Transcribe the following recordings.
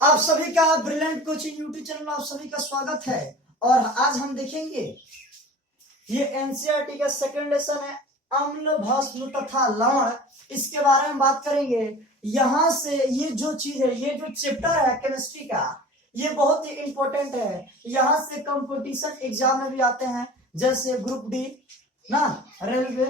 आप सभी का ब्रिलियंट कोचिंग यूट्यूब चैनल में आप सभी का स्वागत है। और आज हम देखेंगे ये एनसीईआरटी का सेकंड लेसन है, अम्ल भस्म तथा लवण। इसके बारे में बात करेंगे। यहाँ से ये जो चीज है, ये जो चैप्टर है केमिस्ट्री का, ये बहुत ही इंपॉर्टेंट है। यहाँ से कंपटीशन एग्जाम में भी आते हैं, जैसे ग्रुप डी ना, रेलवे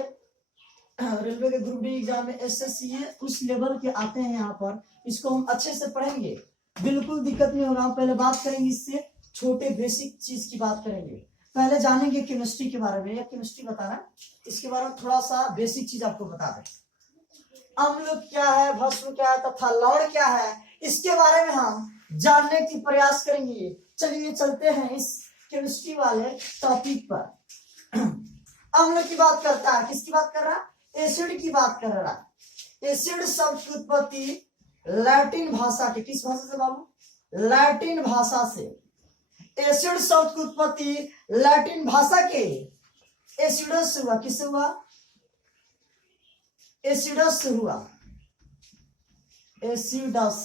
के ग्रुप डी एग्जाम में, एसएससी, ये उस लेवल के आते हैं। यहाँ पर इसको हम अच्छे से पढ़ेंगे, बिल्कुल दिक्कत नहीं होगा। हम पहले बात करेंगे, इससे छोटे बेसिक चीज की बात करेंगे। पहले जानेंगे केमिस्ट्री के बारे में। या केमिस्ट्री बता रहा है, इसके बारे में थोड़ा सा बेसिक चीज आपको बता दें। अम्ल क्या है, भस्म क्या है तथा लवण क्या है, इसके बारे में हम जानने की प्रयास करेंगे। चलिए चलते हैं इस केमिस्ट्री वाले टॉपिक पर। अम्ल की बात करता है, किसकी बात कर रहा है? एसिड की बात कर रहा है। एसिड शब्द की उत्पत्ति लैटिन भाषा के, किस भाषा से बाबू? लैटिन भाषा से। एसिड शब्द की उत्पत्ति लैटिन भाषा के एसिडस से हुआ। किससे हुआ? एसिडस से हुआ। एसिडस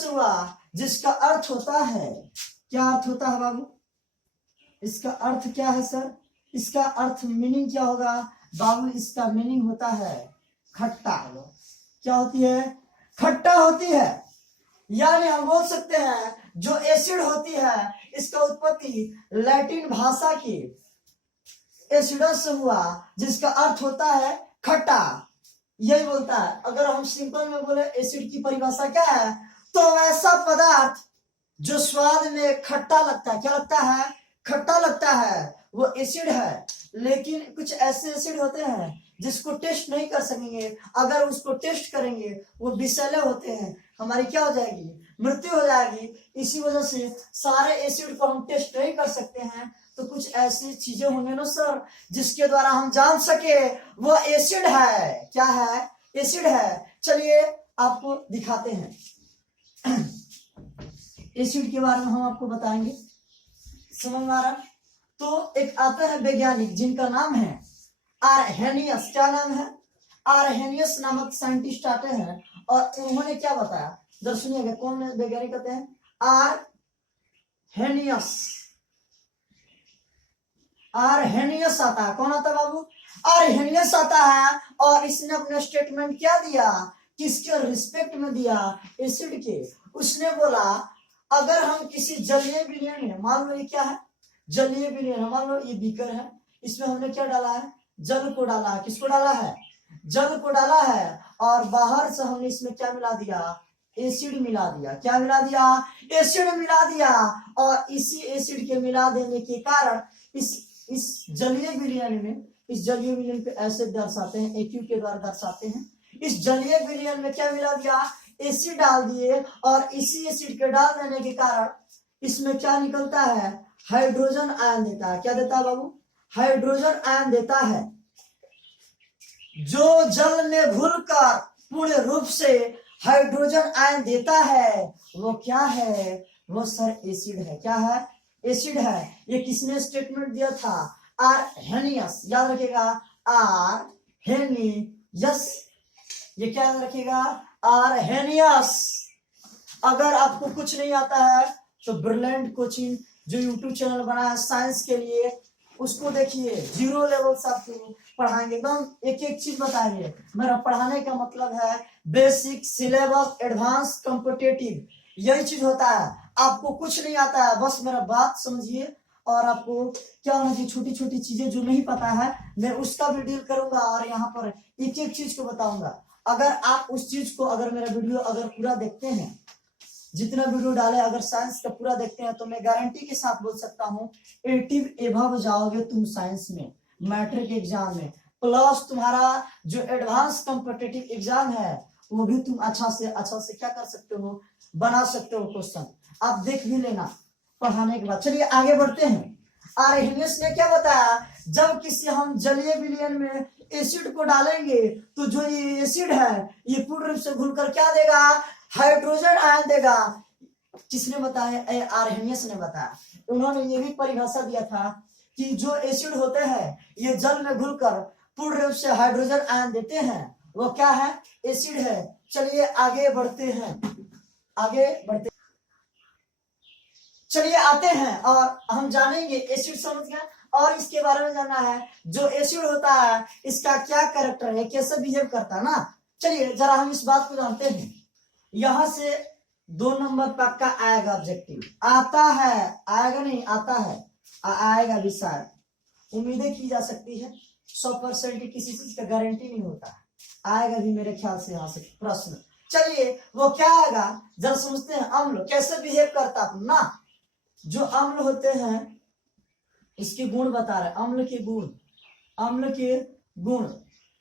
से हुआ, जिसका अर्थ होता है, क्या अर्थ होता है बाबू? इसका अर्थ क्या है सर? इसका अर्थ मीनिंग क्या होगा बाबू? इसका मीनिंग होता है खट्टा। क्या होती है? खट्टा होती है। यानी हम बोल सकते हैं जो एसिड होती है, इसका उत्पत्ति लैटिन भाषा की एसिडस से हुआ, जिसका अर्थ होता है खट्टा। यही बोलता है। अगर हम सिंपल में बोले एसिड की परिभाषा क्या है, तो ऐसा पदार्थ जो स्वाद में खट्टा लगता है। क्या लगता है? खट्टा लगता है, वो एसिड है। लेकिन कुछ ऐसे एसिड होते हैं जिसको टेस्ट नहीं कर सकेंगे। अगर उसको टेस्ट करेंगे, वो विषैले होते हैं, हमारी क्या हो जाएगी? मृत्यु हो जाएगी। इसी वजह से सारे एसिड को हम टेस्ट नहीं कर सकते हैं। तो कुछ ऐसी चीजें होंगे ना सर, जिसके द्वारा हम जान सके वो एसिड है। क्या है? एसिड है। चलिए आपको दिखाते हैं। एसिड के बारे में हम आपको बताएंगे, समझ में आ रहा? तो एक आता है वैज्ञानिक जिनका नाम है आरहेनियस। क्या नाम है? आरहेनियस नामक साइंटिस्ट आते हैं और उन्होंने क्या बताया, जरा सुनिएगा। कौन वैज्ञानिक कहते हैं? आरहेनियस आता है। कौन आता है बाबू? आरहेनियस आता है। और इसने अपने स्टेटमेंट क्या दिया, किसके रिस्पेक्ट में दिया? एसिड के। उसने बोला अगर हम किसी जलीय विलयन में, मान लो ये क्या है? जलीय विलयन। मान लो ये बीकर है, इसमें हमने क्या डाला है? जल को डाला है। किसको डाला है? जल को डाला है। और बाहर से हमने इसमें क्या मिला दिया? एसिड मिला दिया। क्या मिला दिया? एसिड मिला दिया। और इसी एसिड के मिला देने के कारण इस जलीय विलयन में, इस जलीय विलयन पे ऐसे दर्शाते हैं, एक्यू के द्वारा दर्शाते हैं। इस जलीय विलयन में क्या मिला दिया? एसिड डाल दिए। और इसी एसिड के डाल देने के कारण इसमें क्या निकलता है? हाइड्रोजन आयन देता है। क्या देता है बाबू? हाइड्रोजन आयन देता है, जो जल में घुलकर पूर्ण रूप से हाइड्रोजन आयन देता है। वो क्या है? वो सर एसिड है। क्या है? एसिड है। ये किसने स्टेटमेंट दिया था? आरहेनियस। याद रखिएगा, आरहेनियस। ये क्या याद रखिएगा? आरहेनियस। अगर आपको कुछ नहीं आता है तो ब्रिलियंट कोचिंग जो यूट्यूब चैनल बना है साइंस के लिए, उसको देखिए। 0 लेवल से आपको पढ़ाएंगे, एकदम एक एक चीज बताएंगे। मेरा पढ़ाने का मतलब है बेसिक, सिलेबस, एडवांस, कॉम्पिटिटिव, यही चीज होता है। आपको कुछ नहीं आता है, बस मेरा बात समझिए। और आपको क्या होना चाहिए, छोटी छोटी चीजें जो नहीं पता है मैं उसका भी डील करूंगा और यहाँ पर एक एक चीज को बताऊंगा। अगर आप उस चीज को, अगर मेरा वीडियो अगर पूरा देखते हैं, जितना वीडियो डाले अगर साइंस का पूरा देखते हैं, तो मैं गारंटी के साथ बोल सकता हूँ 80 एबव जाओगे तुम साइंस में, मैट्रिक एग्जाम में। प्लस तुम्हारा जो एडवांस कॉम्पिटिटिव एग्जाम है, वो भी तुम अच्छा से क्या कर सकते हो? बना सकते हो क्वेश्चन। आप देख भी लेना पढ़ाने के बाद। चलिए आगे बढ़ते हैं। आरहेनियस ने क्या बताया, जब किसी हम जलीय विलयन में एसिड को डालेंगे, तो जो ये एसिड है ये पूर्ण रूप से घुलकर क्या देगा? हाइड्रोजन आयन देगा। किसने बताया? आरहेनियस ने बताया। उन्होंने ये भी परिभाषा दिया था कि जो एसिड होते हैं ये जल में घुलकर पूर्ण रूप से हाइड्रोजन आयन देते हैं, वो क्या है? एसिड है। चलिए आगे बढ़ते हैं। आगे बढ़ते, चलिए आते हैं और हम जानेंगे एसिड समझ गए और इसके बारे में जानना है जो एसिड होता है इसका क्या कैरेक्टर है, कैसे बिहेव करता है ना। चलिए जरा हम इस बात को जानते हैं। यहां से 2 नंबर पक्का आएगा, ऑब्जेक्टिव आता है, आएगा नहीं आता है, आएगा भी शायद, उम्मीदें की जा सकती है। 100% की किसी चीज का गारंटी नहीं होता है, आएगा भी मेरे ख्याल से यहाँ से प्रश्न। चलिए वो क्या आएगा जरा समझते हैं। अम्ल कैसे बिहेव करता है ना, जो अम्ल होते हैं इसके गुण बता रहे, अम्ल के गुण, अम्ल के गुण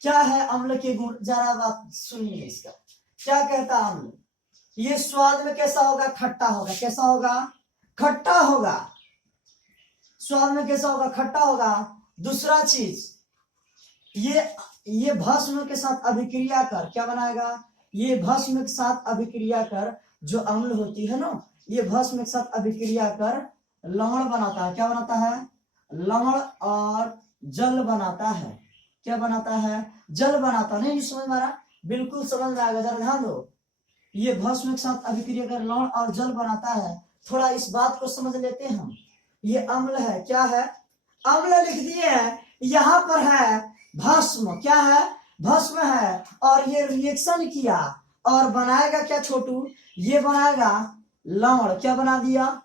क्या है, अम्ल के गुण जरा बात सुनिए इसका। क्या कहता है अम्ल, ये स्वाद में कैसा होगा, खट्टा होगा, कैसा होगा, खट्टा होगा, स्वाद में कैसा होगा, खट्टा होगा। दूसरा चीज ये भस्म के साथ अभिक्रिया कर क्या बनाएगा, ये भस्म के साथ अभिक्रिया कर जो अम्ल होती है ना, ये भस्म के साथ अभिक्रिया कर लवण बनाता है, क्या बनाता है, लवण और जल बनाता है, क्या बनाता है, जल बनाता। नहीं समझ में आ रहा, बिल्कुल समझ में आएगा, जरा ध्यान दो। ये भस्म के साथ अभिक्रिया कर लवण और जल बनाता है, थोड़ा इस बात को समझ लेते हैं हम। ये अम्ल है, क्या है, अम्ल लिख दिए हैं, यहाँ पर है भस्म, क्या है, भस्म है, और ये रिएक्शन किया और बनाएगा क्या छोटू, ये बनाएगा लवण, क्या बना दिया,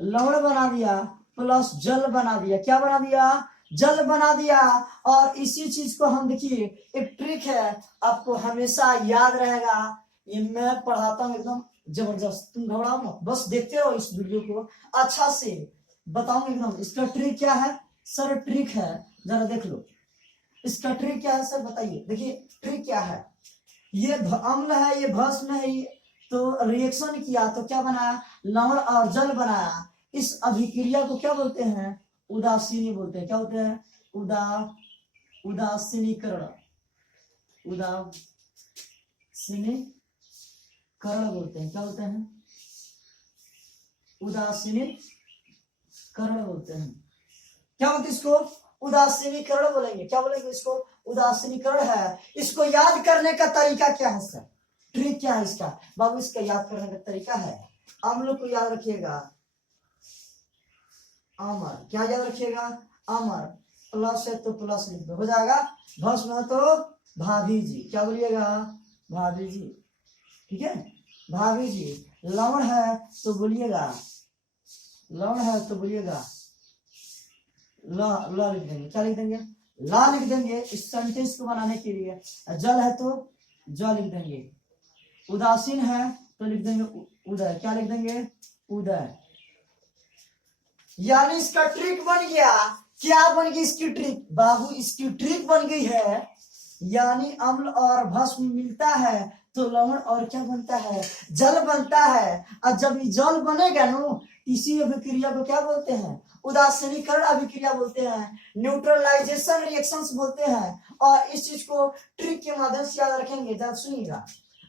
लवण बना दिया, प्लस जल बना दिया, क्या बना दिया, जल बना दिया। और इसी चीज को हम देखिए एक ट्रिक है, आपको हमेशा याद रहेगा, ये मैं पढ़ाता हूँ एकदम जबरदस्त, तुम घबराओ मत, बस देखते रहो इस वीडियो को, अच्छा से बताऊंगा एकदम। इसका ट्रिक क्या है सर, ट्रिक है जरा देख लो, इसका ट्रिक क्या है सर बताइए। देखिए ट्रिक क्या है, ये अम्ल है, ये भस्म है, ये तो रिएक्शन किया तो क्या बनाया, लवण और जल बनाया। इस अभिक्रिया को क्या बोलते हैं, उदासीनी बोलते हैं, क्या बोलते हैं, उदासीनीकरण, उदासीनीकरण बोलते हैं, क्या बोलते हैं, उदासीनीकरण बोलते हैं। क्या बोलते हैं इसको, उदासीनीकरण बोलेंगे, क्या बोलेंगे इसको, उदासीनीकरण है। इसको याद करने का तरीका क्या है सर, ट्रिक क्या है इसका बाबू, इसका याद करने का तरीका है, अम्ल को याद रखिएगा, अमर, क्या याद रखिएगा, अमर, प्लस है तो प्लस लिख दो, हो जाएगा। भस्म है तो भाभी जी, क्या बोलिएगा, भाभी जी, ठीक है, भाभी जी। लवण है तो बोलिएगा, लवण है तो बोलिएगा ला लिख देंगे, क्या लिख देंगे, ला लिख देंगे इस सेंटेंस को बनाने के लिए। जल है तो जल लिख देंगे, उदासीन है तो लिख देंगे उदय, क्या लिख देंगे, उदय। यानी इसका ट्रिक बन गया, क्या बन गई इसकी ट्रिक बाबू, इसकी ट्रिक बन गई है, यानी अम्ल और भस्म मिलता है तो लवण और क्या बनता है, जल बनता है। और जब ये जल बनेगा ना, इसी अभिक्रिया को क्या बोलते हैं, उदासीनीकरण अभिक्रिया बोलते हैं, न्यूट्रलाइजेशन रिएक्शंस बोलते हैं। और इस चीज को ट्रिक के माध्यम से याद रखेंगे, जब सुनिएगा,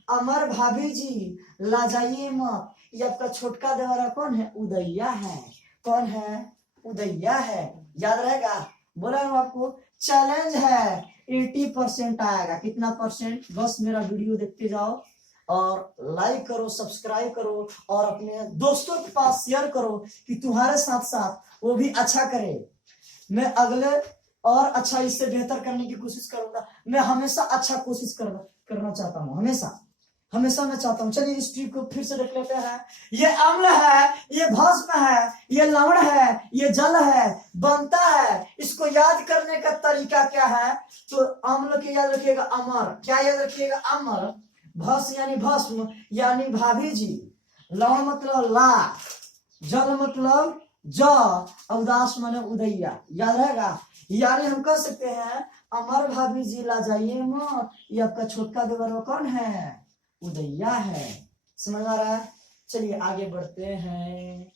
अमर भाभी जी ला जाइए मत, ये आपका छोटका देवरा कौन है, उदैया है, कौन है, उदैया है, याद रहेगा, बोला ना आपको। चैलेंज है 80% आएगा, कितना परसेंट, बस मेरा वीडियो देखते जाओ और लाइक करो, सब्सक्राइब करो और अपने दोस्तों के पास शेयर करो कि तुम्हारे साथ साथ वो भी अच्छा करे। मैं अगले और अच्छा इससे बेहतर करने की कोशिश करूंगा, मैं हमेशा अच्छा कोशिश करना चाहता हूँ, हमेशा मैं चाहता हूँ। चलिए इस ट्रिक को फिर से देख लेते हैं। ये अम्ल है, ये भस्म है, ये लवण है, ये जल है, बनता है। इसको याद करने का तरीका क्या है, तो अम्ल के याद रखिएगा अमर, क्या याद रखिएगा, अमर, भस्म यानी भस्म यानी भाभी जी, लवण मतलब ला, जल मतलब ज, उदास माने उदैया, याद रहेगा। यानी हम कह सकते हैं अमर भाभी जी ला जाइए मत, ये आपका छोटका देवर कौन है, उदैया है, समझ आ रहा है। चलिए आगे बढ़ते हैं।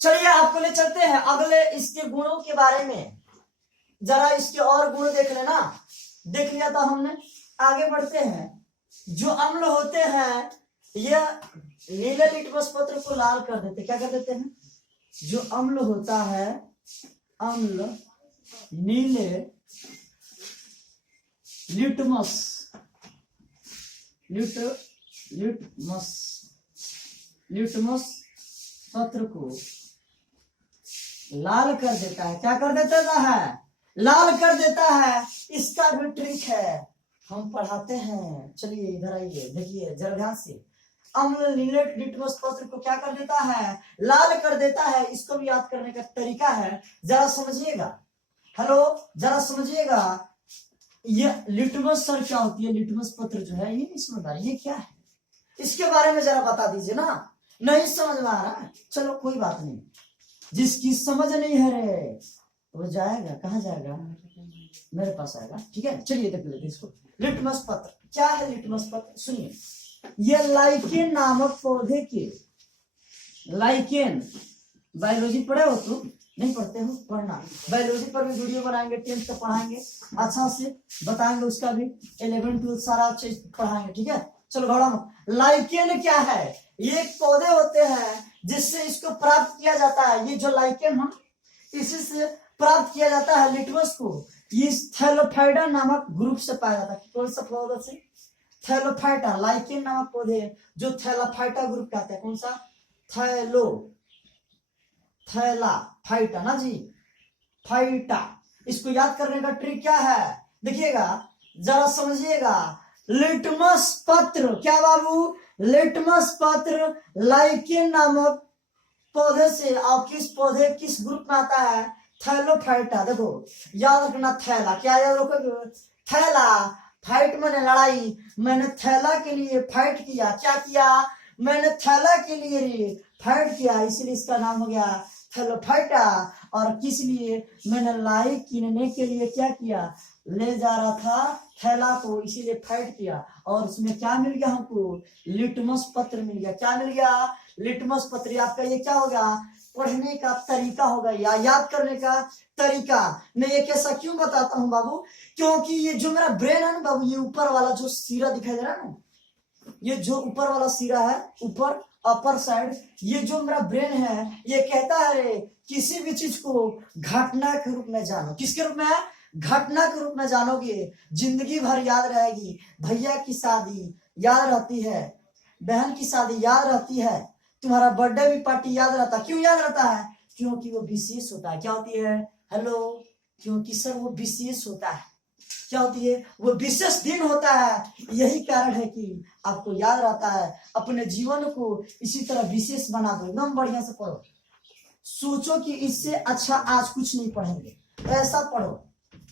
चलिए आपको ले चलते हैं अगले इसके गुणों के बारे में, जरा इसके और गुण देख लेना, देख लिया था हमने, आगे बढ़ते हैं। जो अम्ल होते हैं ये नीले लिटमस पत्र को लाल कर देते, क्या कर देते हैं, जो अम्ल होता है, अम्ल नीले लिटमस लिटमस पत्र को लाल कर देता है। क्या कर देता है? लाल कर देता है। इसका भी ट्रिक है, हम पढ़ाते हैं। चलिए इधर आइए, देखिए जरा ध्यान से। अम्ल नीलेट लिटमस पत्र को क्या कर देता है? लाल कर देता है। इसको भी याद करने का तरीका है, जरा समझिएगा। हेलो, जरा समझिएगा। ये लिटमस सर क्या होती है? लिटमस पत्र जो है, ये नहीं समझ आ रहा, ये क्या है? इसके बारे में जरा बता दीजिए ना। नहीं समझ में आ रहा है, चलो कोई बात नहीं। जिसकी समझ नहीं है रे, वो जाएगा, कहाँ जाएगा? मेरे पास आएगा। ठीक है, चलिए देख लेते इसको। लिटमस पत्र क्या है? लिटमस पत्र सुनिए, ये लाइकेन नामक पौधे के, लाइकेन बायोलॉजी पढ़े हो तुम? नहीं पढ़ते हो? पढ़ना। बायोलॉजी पर भी वीडियो बनाएंगे, 10th तक पढ़ाएंगे, अच्छा से बताएंगे, उसका भी 11 12 सारा चीज पढ़ाएंगे। ठीक है, चलो घबरा मत। लाइकेन क्या है? ये पौधे होते हैं जिससे इसको प्राप्त किया जाता है। ये जो लाइकेन हम इसी से प्राप्त किया जाता है लिटमस को। इस थैलोफाइडा नामक ग्रुप से पाया जाता है। कौन सा पौधा से? थैलोफाइटा। लाइकेन नामक पौधे जो थैलोफाइटा ग्रुप कहते हैं। कौन सा? थैलाफाइटा ना जी, फाइटा। इसको याद करने का ट्रिक क्या है? देखिएगा, जरा समझिएगा। लिटमस पत्र क्या बाबू? लिटमस पत्र लाइकेन नामक पौधे से, और किस पौधे किस ग्रुप में आता है? थैलोफाइटा। देखो याद रखना, थैला क्या याद रखोगे? थैला, फाइट मैंने लड़ाई, मैंने थैला के लिए फाइट किया। क्या किया? मैंने थैला के लिए फाइट किया, इसलिए इसका नाम हो गया थैलोफाइटा। और किस लिए? मैंने लाई कीनने के लिए क्या किया? ले जा रहा था थैला को, इसीलिए फाइट किया। और उसमें क्या मिल गया हमको? लिटमस पत्र मिल गया। क्या मिल गया? लिटमस पत्र। आपका ये क्या होगा? पढ़ने का तरीका होगा या याद करने का तरीका। मैं ये कैसा क्यों बताता हूँ बाबू? क्योंकि ये जो मेरा ब्रेन है ना बाबू, ये ऊपर वाला जो सिरा दिखाई दे रहा है ना, ये जो ऊपर वाला सिरा है, ऊपर अपर साइड, ये जो मेरा ब्रेन है, ये कहता है रे, किसी भी चीज को घटना के रूप में जानो। किसके रूप में? घटना के रूप में जानोगे, जिंदगी भर याद रहेगी। भैया की शादी याद रहती है, बहन की शादी याद रहती है, तुम्हारा बर्थडे भी पार्टी याद रहता है। क्यों याद रहता है? क्योंकि वो विशेष होता है। क्या होती है? हेलो, क्योंकि सर वो विशेष होता है। क्या होती है? वो विशेष दिन होता है। यही कारण है कि आपको याद रहता है। अपने जीवन को इसी तरह विशेष बना दो, एकदम बढ़िया से पढ़ो। सोचो कि इससे अच्छा आज कुछ नहीं पढ़ेंगे, ऐसा पढ़ो।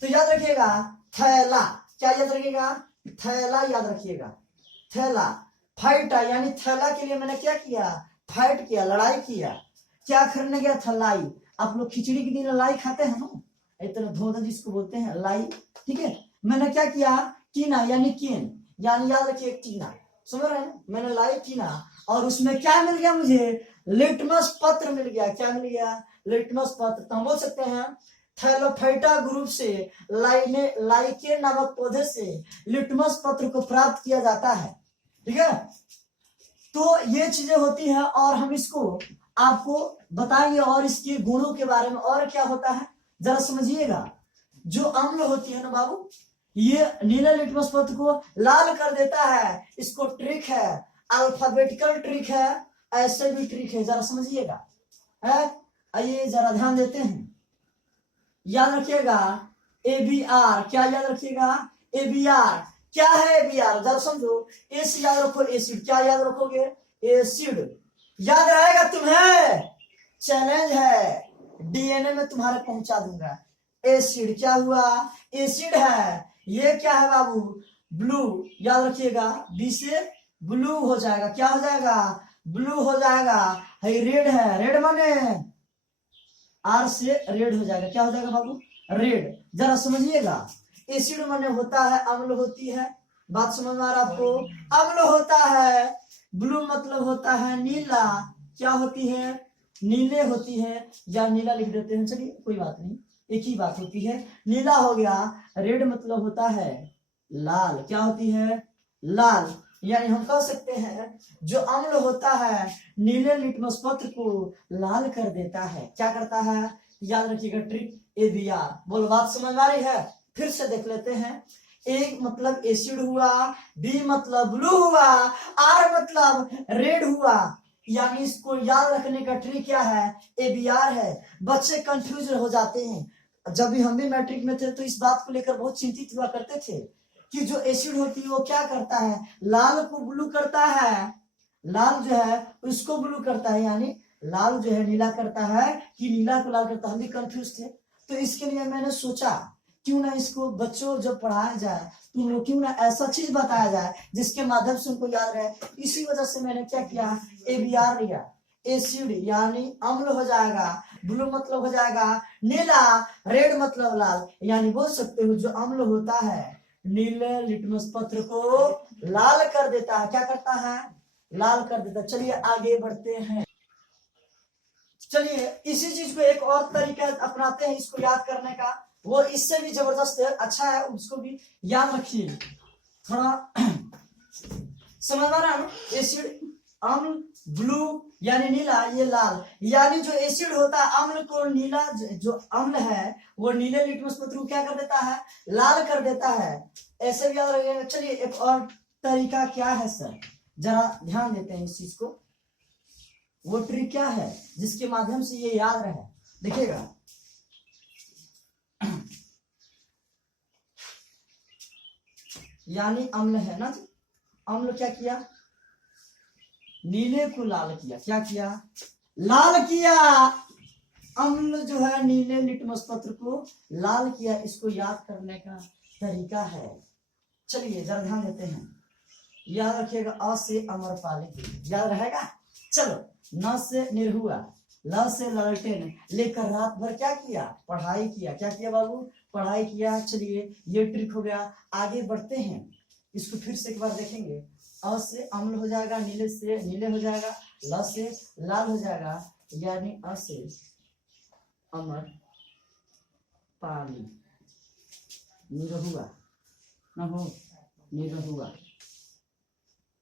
तो याद रखिएगा, थैला क्या याद रखिएगा? थैला याद रखिएगा। थैला फाइटा, यानी थैला के लिए मैंने क्या किया? फाइट किया, लड़ाई किया। क्या खरीदने गया था? लाई। आप लोग खिचड़ी के दिन लाई खाते हैं ना, इतना धोधा जिसको बोलते हैं लाई। ठीक है, मैंने क्या किया? कीना, यानी कीन, यानी याद रखिए कीना। समझ रहे हैं? मैंने लाई कीना, और उसमें क्या मिल गया मुझे? लिटमस पत्र मिल गया। क्या मिल गया? लिटमस पत्र। तो हम बोल सकते हैं थैलोफाइटा ग्रुप से, लाइकेन नामक पौधे से लिटमस पत्र को प्राप्त किया जाता है। ठीक है, तो ये चीजें होती हैं, और हम इसको आपको बताएंगे, और इसके गुणों के बारे में। और क्या होता है जरा समझिएगा। जो अम्ल होती है ना बाबू, ये नीला लिटमस पत्र को लाल कर देता है। इसको ट्रिक है, अल्फाबेटिकल ट्रिक है, ऐसे भी ट्रिक है, जरा समझिएगा। है, आइए जरा ध्यान देते हैं, याद रखिएगा। ABR क्या याद रखिएगा? ABR क्या है? ABR जरा समझो। ए से याद रखो, एसिड। क्या याद रखोगे? एसिड। याद रहेगा तुम्हें? चैलेंज है, DNA में तुम्हारे पहुंचा दूंगा। एसिड क्या हुआ? एसिड है। ये क्या है बाबू? ब्लू। याद रखिएगा, बी से ब्लू हो जाएगा। क्या हो जाएगा? ब्लू हो जाएगा। रेड है, रेड माने आर से रेड हो जाएगा। क्या हो जाएगा बाबू? रेड। जरा समझिएगा, एसिड माने होता है अम्ल होती है। बात समझ में आ रहा आपको? अम्ल होता है। ब्लू मतलब होता है नीला। क्या होती है? नीले होती है, या नीला लिख देते हैं, चलिए कोई बात नहीं, एक ही बात होती है। नीला हो गया। रेड मतलब होता है लाल। क्या होती है? लाल। यानी हम कह सकते हैं जो अम्ल होता है नीले लिटमस पत्र को लाल कर देता है। क्या करता है? याद रखिएगा ट्रिक ABR। बोलो, बात समझ आ रही है? फिर से देख लेते हैं ए मतलब एसिड हुआ, बी मतलब ब्लू हुआ, आर मतलब रेड हुआ। यानी इसको याद रखने का ट्रिक क्या है, ABR है। बच्चे कंफ्यूज हो जाते हैं। जब भी हम भी मैट्रिक में थे तो इस बात को लेकर बहुत चिंतित हुआ करते थे कि जो एसिड होती है वो क्या करता है, लाल को ब्लू करता है, लाल जो है उसको ब्लू करता है, यानी लाल जो है नीला करता है कि नीला को लाल करता है। हम भी कंफ्यूज थे। तो इसके लिए मैंने सोचा क्यों ना इसको बच्चों जब पढ़ाया जाए तो क्यों ना ऐसा चीज बताया जाए जिसके माध्यम से उनको याद रहे। इसी वजह से मैंने क्या किया, ABR लिया। एसिड यानी अम्ल हो जाएगा, ब्लू मतलब हो जाएगा नीला, रेड मतलब लाल। यानी बोल सकते हो जो अम्ल होता है नीले लिटमस पत्र को लाल कर देता है। क्या करता है, लाल कर देता है। चलिए आगे बढ़ते हैं। चलिए इसी चीज को एक और तरीका अपनाते हैं इसको याद करने का, वो इससे भी जबरदस्त है, अच्छा है, उसको भी याद रखिए थोड़ा। समझ आ रहा है ना, एसिड अम्ल ब्लू यानी नीला, ये लाल। यानी जो एसिड होता है अम्ल को नीला, जो अम्ल है वो नीले लिटमस पत्र को क्या कर देता है, लाल कर देता है। ऐसे भी याद रखिएगा। चलिए एक और तरीका क्या है सर, जरा ध्यान देते हैं इस चीज को। वो ट्रिक क्या है जिसके माध्यम से ये याद रहे, देखिएगा। यानी अम्ल है ना, अम्ल क्या किया, नीले को लाल किया। क्या किया, लाल किया। अम्ल जो है नीले लिटमस पत्र को लाल किया। इसको याद करने का तरीका है। चलिए जरा ध्यान देते हैं, याद रखिएगा। अ से अमरपाली, याद रहेगा। चलो, न से निरहुआ, ल से ललटेन, लेकर रात भर क्या किया, पढ़ाई किया। क्या किया बाबू, पढ़ाई किया। चलिए ये ट्रिक हो गया। आगे बढ़ते हैं, इसको फिर से एक बार देखेंगे। अ से अम्ल हो जाएगा, नीले से नीले हो जाएगा, ल से लाल हो जाएगा, यानी अ से अमर पाली, निरहुआ न हो, निरहुआ,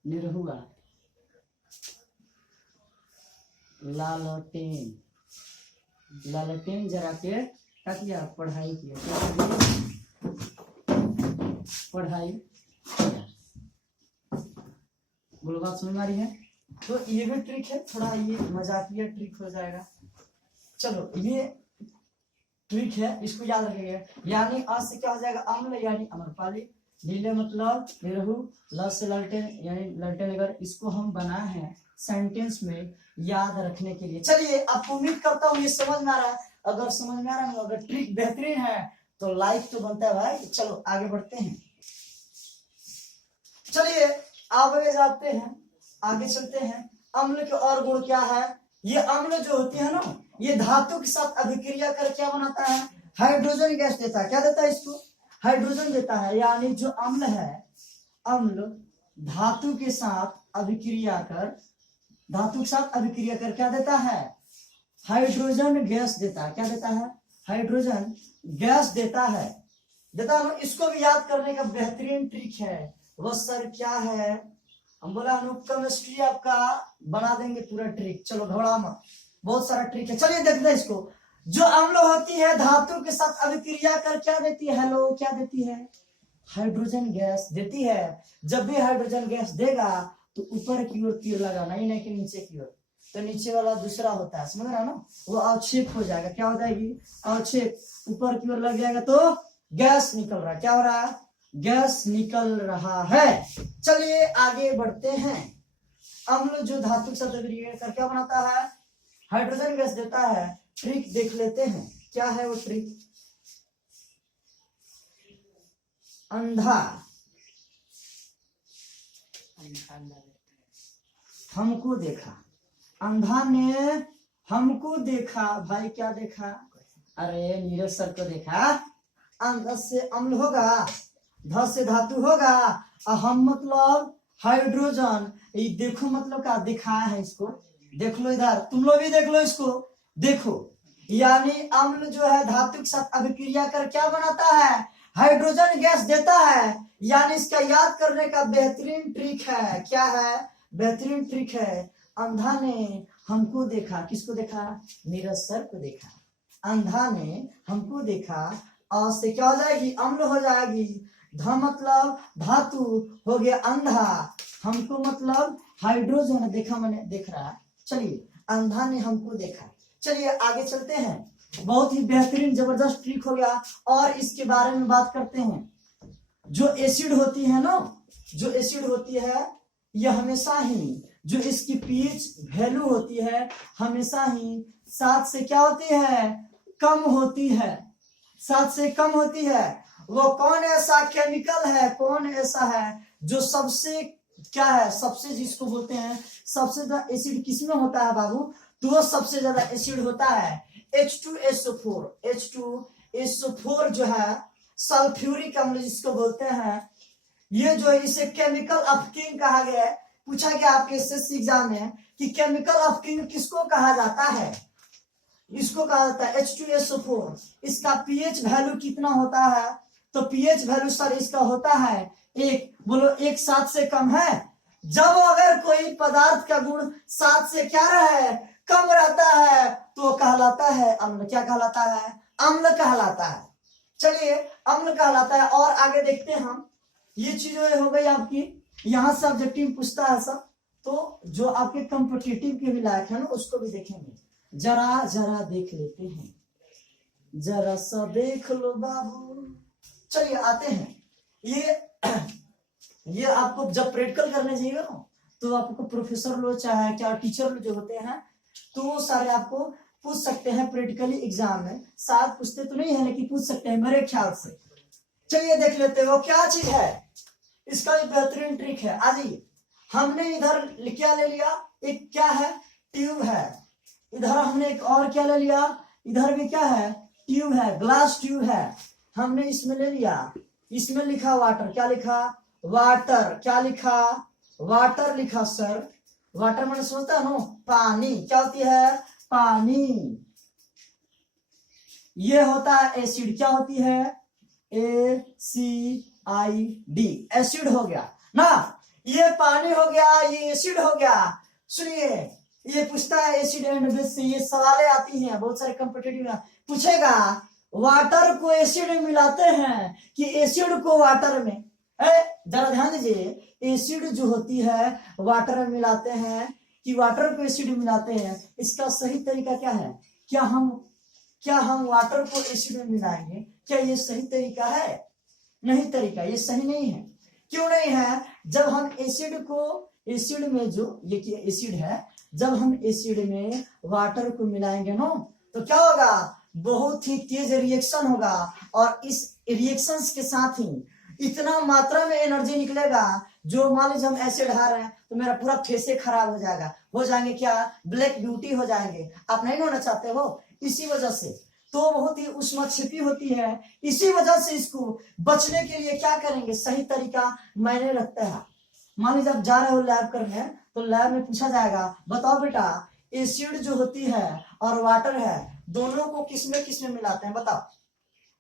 निरहुआ, लालटेन, लालटेन जरा के क्या किया, पढ़ाई किया। पढ़ाई किया। बोलो बात समझ में आ रही है। तो ये भी ट्रिक है, थोड़ा ये मजाकिया ट्रिक हो जाएगा। चलो ये ट्रिक है, इसको याद रखिएगा। यानी अ से क्या हो जाएगा, अम्ल यानी अमरपाली, नीले मतलब निरहु, ल से ललटेन यानी ललटेन। अगर इसको हम बनाए हैं सेंटेंस में याद रखने के लिए। चलिए आपको उम्मीद करता हूँ ये समझ में आ रहा है। अगर समझ में आ रहा है, अगर ट्रिक बेहतरीन है तो लाइक तो बनता है भाई। चलो आगे बढ़ते हैं। चलिए आगे जाते हैं, आगे चलते हैं। अम्ल के और गुण क्या है, ये अम्ल जो होती है ना, ये धातु के साथ अभिक्रिया कर क्या बनाता है, हाइड्रोजन गैस देता है। क्या देता है, इसको हाइड्रोजन देता है। यानी जो अम्ल है, अम्ल धातु के साथ अभिक्रिया कर, धातु के साथ अभिक्रिया कर क्या देता है, हाइड्रोजन गैस देता है। क्या देता है, हाइड्रोजन गैस देता है, देता है। इसको भी याद करने का बेहतरीन ट्रिक है। वो सर क्या है, हम बोला केमिस्ट्री आपका बना देंगे पूरा ट्रिक। चलो घबरा मत, बहुत सारा ट्रिक है। चलिए देखते हैं इसको। जो अम्ल होती है धातु के साथ अभिक्रिया कर क्या देती है, हेलो क्या देती है, हाइड्रोजन गैस देती है। जब भी हाइड्रोजन गैस देगा तो ऊपर की ओर तीर लगाना, नहीं कि नीचे की ओर। तो नीचे वाला दूसरा होता है, समझ रहा ना, वो अवक्षेप हो जाएगा। क्या हो जाएगी, अवक्षेप। ऊपर की ओर लग जाएगा तो गैस निकल रहा है। क्या हो रहा है, गैस निकल रहा है। चलिए आगे बढ़ते हैं। अम्ल जो धातु के साथ अभिक्रिया कर क्या बनाता है, हाइड्रोजन गैस देता है। ट्रिक देख लेते हैं, क्या है वो ट्रिक। अंधा हमको देखा, अंधा ने हमको देखा। भाई क्या देखा, अरे नीरज सर को देखा। अंध से अम्ल होगा, ध से धातु होगा, और हम मतलब हाइड्रोजन। ये देखो मतलब क्या दिखाया है, इसको देख लो, इधर तुम लोग भी देख लो, इसको देखो। यानी अम्ल जो है धातु के साथ अभिक्रिया कर क्या बनाता है, हाइड्रोजन गैस देता है। यानी इसका याद करने का बेहतरीन ट्रिक है। क्या है, बेहतरीन ट्रिक है। अंधा ने हमको देखा, किसको देखा, नीरज सर को देखा। अंधा ने हमको देखा, और से क्या हो जाएगी, अम्ल हो जाएगी। ध मतलब धातु हो गया अंधा, हमको मतलब हाइड्रोजन देखा, मैंने देख रहा है। चलिए अंधा ने हमको देखा। चलिए आगे चलते हैं। बहुत ही बेहतरीन जबरदस्त ट्रिक हो गया। और इसके बारे में बात करते हैं। जो एसिड होती है ना, जो एसिड होती है यह हमेशा ही जो इसकी पीएच वैल्यू होती है हमेशा ही 7 से क्या होती है, कम होती है। 7 से कम होती है। वो कौन ऐसा केमिकल है, कौन ऐसा है जो सबसे क्या है, सबसे जिसको बोलते हैं सबसे ज्यादा एसिड किसमें होता है बाबू, तो वो सबसे ज्यादा एसिड होता है H2SO4। H2SO4 जो है सल्फ्यूरिक अम्ल जिसको बोलते हैं, ये जो है इसे केमिकल ऑफ किंग कहा गया है। पूछा गया आपके एसएससी एग्जाम में कि केमिकल ऑफ किंग किसको कहा जाता है, इसको कहा जाता है H2SO4। इसका पीएच वैल्यू कितना होता है, तो पीएच वैल्यू सर इसका होता है 1। बोलो 1 7 से कम है। जब अगर कोई पदार्थ का गुण 7 से क्या रहे, कम रहता है तो कहलाता है अम्ल। क्या कहलाता है, अम्ल कहलाता है। चलिए अम्ल कहलाता है। और आगे देखते हैं हम। ये चीजें हो गई आपकी, यहाँ से ऑब्जेक्टिव पूछता है सब, तो जो आपके कॉम्पिटिटिव के भी लायक है ना उसको भी देखेंगे। जरा जरा देख लेते हैं, जरा सा देख लो बाबू। चलिए आते हैं। ये आपको जब प्रैक्टिकल करने जाइएगा ना तो आपको प्रोफेसर लोग चाहे क्या टीचर लोग जो होते हैं तो वो सारे आपको पूछ सकते हैं प्रैक्टिकली एग्जाम में। साथ पूछते तो नहीं है लेकिन पूछ सकते हैं मेरे ख्याल से। चलिए देख लेते हैं वो क्या चीज है, इसका भी बेहतरीन ट्रिक है। आ जाइए। हमने इधर क्या ले लिया, एक क्या है, ट्यूब है। इधर हमने एक और क्या ले लिया, इधर भी क्या है, ट्यूब है, ग्लास ट्यूब है। हमने इसमें ले लिया, इसमें लिखा वाटर। क्या लिखा, वाटर। क्या लिखा, वाटर लिखा सर। वाटर मैंने सोचता है नो, पानी। क्या होती है, पानी। ये होता है एसिड। क्या होती है, ACID, एसिड हो गया ना। ये पानी हो गया, ये एसिड हो गया। सुनिए ये पूछता है एसिड एंड बेस से, ये सवालें आती हैं बहुत सारे कॉम्पिटिटिव में पूछेगा वाटर को एसिड में मिलाते हैं कि एसिड को वाटर में। जरा ध्यान दीजिए, एसिड जो होती है वाटर में मिलाते हैं कि वाटर को एसिड में मिलाते हैं। इसका सही तरीका क्या है, क्या हम वाटर को एसिड में मिलाएंगे, क्या ये सही तरीका है, नहीं तरीका, ये सही नहीं है। क्यों नहीं है, जब हम एसिड में जो ये एसिड है, जब हम एसिड में वाटर को मिलाएंगे ना तो क्या होगा, बहुत ही तेज रिएक्शन होगा। और इस रिएक्शंस के साथ ही इतना मात्रा में एनर्जी निकलेगा, जो मान लीजिए हम एसिड ढा रहे हैं तो मेरा पूरा फेस खराब हो जाएगा, हो जाएंगे क्या, ब्लैक ब्यूटी हो जाएंगे। आप नहीं होना चाहते हो, इसी वजह से तो बहुत ही उष्माक्षेपी होती है। इसी वजह से इसको बचने के लिए क्या करेंगे, सही तरीका मायने रखता है। मान लीजिए आप जा रहे हो लैब करने, तो लैब में पूछा जाएगा बताओ बेटा एसिड जो होती है और वाटर है दोनों को किसमें मिलाते हैं, बताओ।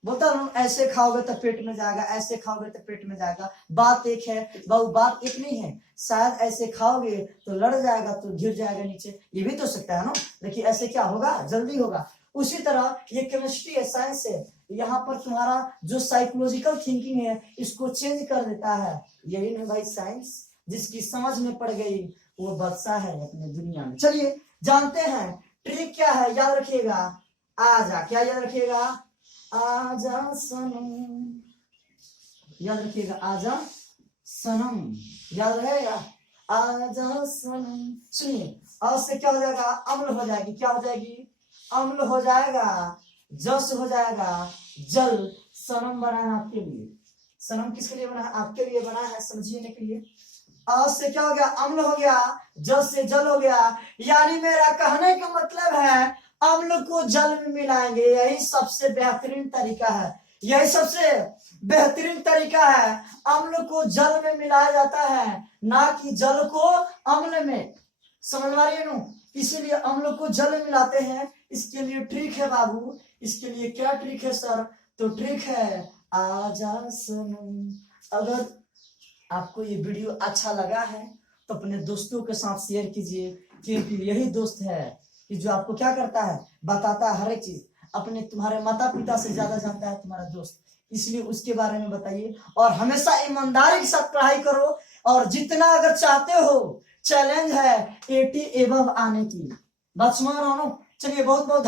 बोलता हूँ ऐसे खाओगे तो पेट में जाएगा, ऐसे खाओगे तो पेट में जाएगा। बात एक है बाबू, बात एक नहीं है। शायद ऐसे खाओगे तो लड़ जाएगा तो गिर जाएगा नीचे, ये भी तो सकता है ना। देखिए ऐसे क्या होगा, जल्दी होगा। उसी तरह ये केमिस्ट्री है, साइंस है। यहाँ पर तुम्हारा जो साइकोलॉजिकल थिंकिंग है इसको चेंज कर देता है। यही नहीं भाई साइंस, जिसकी समझ में पड़ गई वो बादशाह है अपने दुनिया में। चलिए जानते हैं ट्रिक क्या है, याद रखिएगा। आजा, क्या याद रखिएगा, आजा सनम, याद रखिएगा, आजा सनम, याद रहेगा, आजा सनम। सुनिए और से क्या हो जाएगा, अम्ल हो जाएगी। क्या हो जाएगी, अम्ल हो जाएगा, जस हो जाएगा, जल। सनम बना है आपके लिए, सनम किसके लिए बना है, आपके लिए बना है, समझने के लिए। और से क्या हो गया, अम्ल हो गया, जस से जल हो गया। यानी मेरा कहने का मतलब है अम्ल को जल में मिलाएंगे, यही सबसे बेहतरीन तरीका है, यही सबसे बेहतरीन तरीका है। अम्ल को जल में मिलाया जाता है, ना कि जल को अम्ल में। समझ पा रही है ना, इसीलिए अम्ल को जल में मिलाते हैं। इसके लिए ट्रिक है बाबू, इसके लिए क्या ट्रिक है सर, तो ट्रिक है आजा सनम। अगर आपको ये वीडियो अच्छा लगा है तो अपने दोस्तों के साथ शेयर कीजिए, क्योंकि यही दोस्त है कि जो आपको क्या करता है, बताता है हर एक चीज। अपने तुम्हारे माता पिता से ज्यादा जानता है तुम्हारा दोस्त, इसलिए उसके बारे में बताइए। और हमेशा ईमानदारी के साथ पढ़ाई करो, और जितना अगर चाहते हो, चैलेंज है 80 एबव आने की। बात समझ रहा हूँ। चलिए बहुत बहुत